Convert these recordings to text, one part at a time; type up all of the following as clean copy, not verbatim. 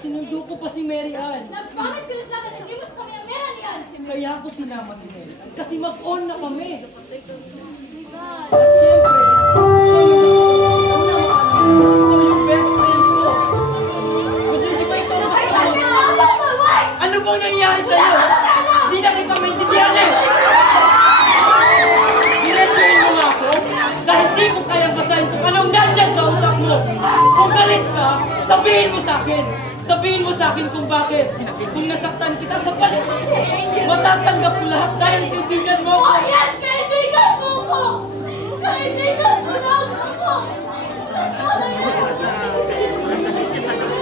Sinundo ko pa si Mary Ann. Nag-promise ka lang sa akin, hindi mo sa kami ang mera niyan. Kaya ako sinama si Mary Ann. Kasi mag-on na kami. At syempre, ikaw yung best friend ko. Medyo di ba ikaw ang Ay, kasama? sabi mo ako, maway! Ano bang nangyari sa'yo? Hindi na kita maintindihan eh! Diretsuhin mo nga ako dahil di ko kayang basahin kung anong nandyan sa utak mo. Kung galit ka, sabihin mo sa akin. Sabihin mo sa akin kung bakit. Kung nasaktan kita sa palit, matatanggap ko lahat dahil kaibigan mo ako. Oh yes, kaibigan mo ko! Kaibigan mo lang ako! Nasakit siya sa loob.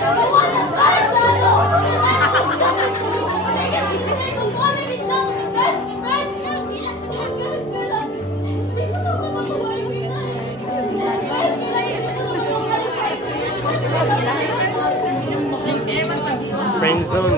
Nagawa ng kahit lalo! Biggest mistake of falling in love with his best friend! Kahit kailan, hindi mo naman ako maibigan. Kahit kailan, hindi mo naman ako maibigan. Friend zone.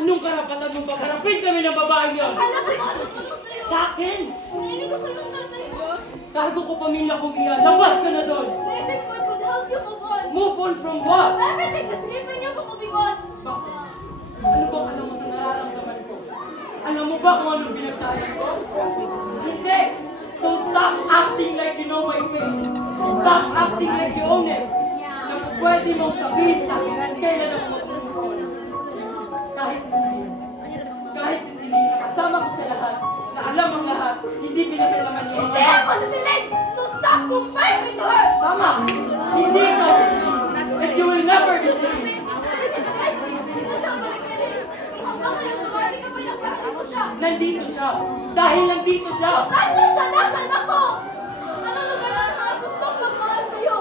Anong karapatan mong pagharapin kami ng babaeng yun? Alam ko ano tulong sa'yo. Sa akin! Nainig ko tulong tatay mo. Cargo ko pamilya kong iyan. Labas ka na doon! Naisip ko it would help you move on. Move on from what? Everything that's keeping you from moving on. Bakit? Ano bang alam mo sa nararamdaman ko? Alam mo ba kung anong pinagtayan ko? Hindi! So stop acting like you know my pain. Stop acting like you own it. Na pwede mong sabihin sa akin kung kailan ako mag-move on. Kahit si Celine. Kahit si Celine, kasama ko sa lahat, na alam ang lahat, hindi pinakailangan yung Hindi ako si Celine! So stop comparing me to her! Tama! Hindi ikaw si Celine. And you will never be Celine. Hindi ko siya balik-balik. Hanggang ngayon, dumating ka pa yung ko siya. Nandito siya. Dahil nandito siya. Nandun siya! Nasaan ako? Anong lugar ang gusto magmahal sa'yo?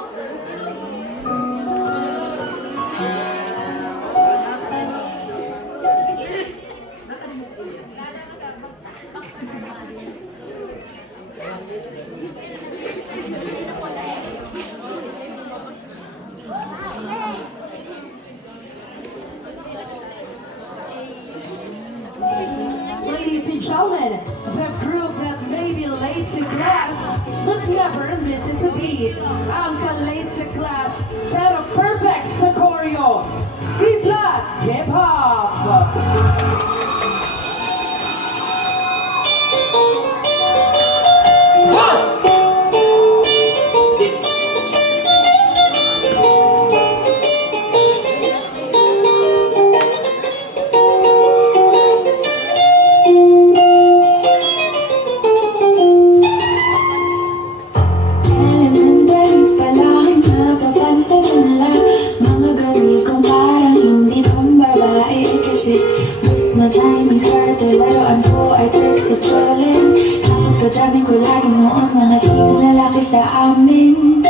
showmen, the group that may be late to class but never misses a beat. Ang ka-late sa class pero perfect sa choreo, si Blood Hip Hop! Elementary pa lang, napapansin nila mga gawi kong parang hindi pang babae. Kasi miss na Chinese starter, laruan ko ay Texas Tapos kajamin ko lagi noon mga sinong lalaki sa amin.